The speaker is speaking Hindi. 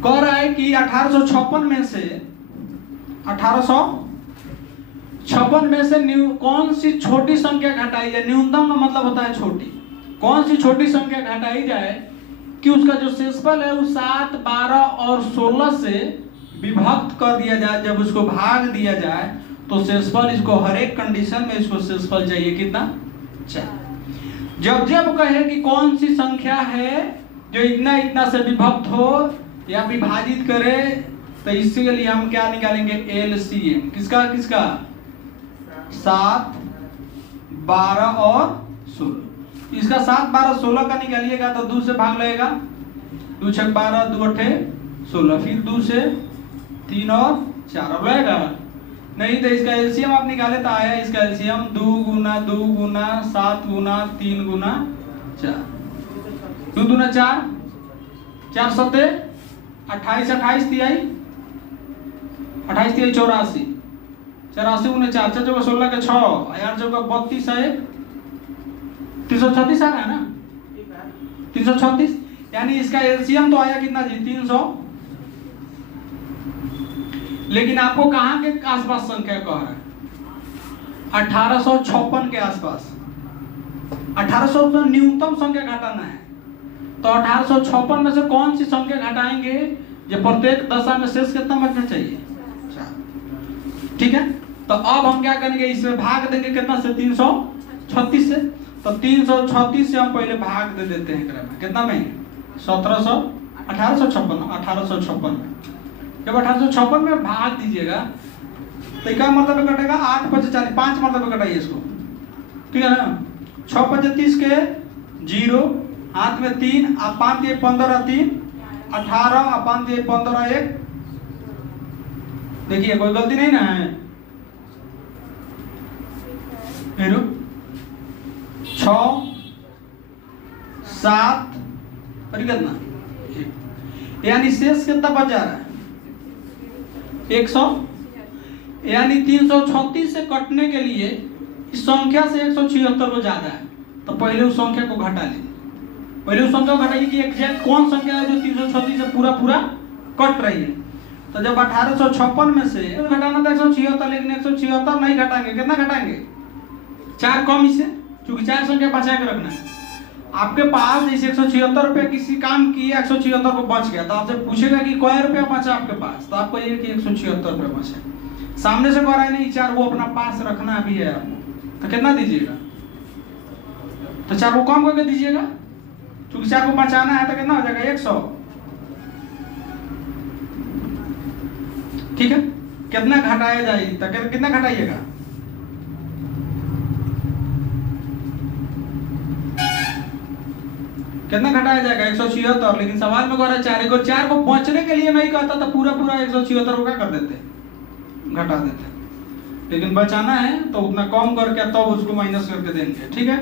कह रहा है कि 1856 में से 1856 में से कौन सी छोटी संख्या घटाई जाए। न्यूनतम का मतलब होता है छोटी। कौन सी छोटी संख्या घटाई जाए कि उसका जो शेषफल है वो 7, 12 और 16 से विभक्त कर दिया जाए। जब उसको भाग दिया जाए तो शेषफल, इसको हर एक कंडीशन में इसको शेषफल चाहिए कितना, 4। जब जब कहे कि कौन सी संख्या है जो इतना इतना से विभक्त हो या विभाजित करे, तो इसके लिए हम क्या निकालेंगे, एलसीएम। किसका किसका, 7, 12 और 16। इसका 7, 12, 16 का निकालिएगा तो 2 से भाग लगेगा, 2 6 12, 2 8 16, फिर 2 से 3 और 4 अब लगेगा। नहीं तो इसका एलसीएम आप निकाले तो आया इसका एलसीएम 2 गुना 2 गुना 7 गुना 3 गुना 4, 2 दूना 4, 4 सत्ते 28, 28 तिहाई 84, 84 गुना 4, 4 चौका 16 के 6, 8 चौका 32 है 336 आ रहा है ना, 336। यानी इसका एलसीएम तो आया कितना जी, 300। लेकिन आपको कहां के आसपास संख्या कह रहा है, 1856 के आसपास। 1800 तो न्यूनतम संख्या घटाना है, तो 1856 में से कौन सी संख्या घटाएंगे जो प्रत्येक दशा में शेष कितना बचना चाहिए, 4। ठीक है, तो अब हम क्या करेंगे, इसमें भाग देंगे कितना से, 336 से। तो 336 से हम पहले भाग दे देते हैं कितना में, 1856 में। जब 1856 में भाग दीजिएगा तो क्या मतलब कटेगा, 8 5 40, 5 मतलब कटाइए इसको, ठीक है ना। 6 5 30 के 0, हाथ में 3, 5 3 15, 3 18, 5 3 15 1। देखिए कोई गलती नहीं ना है, फिर 6 7 और कितना, यानी शेष कितना बच जा रहा है, 100। यानी 336 से कटने के लिए इस संख्या से 176 को ज्यादा है, तो पहले उस संख्या को घटा लीजिए। पहले उस संख्या को घटाइए कि एग्जैक्ट कौन संख्या है जो 336 से पूरा पूरा कट रही है। तो जब 1856 में से घटाना था 176, लेकिन 176 नहीं घटाएंगे, कितना घटाएंगे, 4 कम इसे, क्योंकि 4 संख्या बचा के रखना है। आपके पास जैसे 176 रुपये किसी काम किया, 176 को बच गया, तो आपसे पूछेगा कि कै रुपया बचा आपके पास, तो आपको ये कि 176 रुपये बचे। सामने से कह रहा है नहीं 4 वो अपना पास रखना भी है आपको, तो कितना दीजिएगा, तो 4 को कम करके दीजिएगा, क्योंकि 4 को बचाना है तो कितना हो जाएगा, 100। ठीक है, कितना घटाया जाए, तो कितना घटाइएगा, कितना घटाया जाएगा, 176। लेकिन सवाल में कह रहा है 4 को, 4 को बचने के लिए नहीं कहता तो पूरा पूरा 176 को क्या कर देते, घटा देते। लेकिन बचाना है तो उतना कम करके तब उसको माइनस करके देंगे, ठीक है।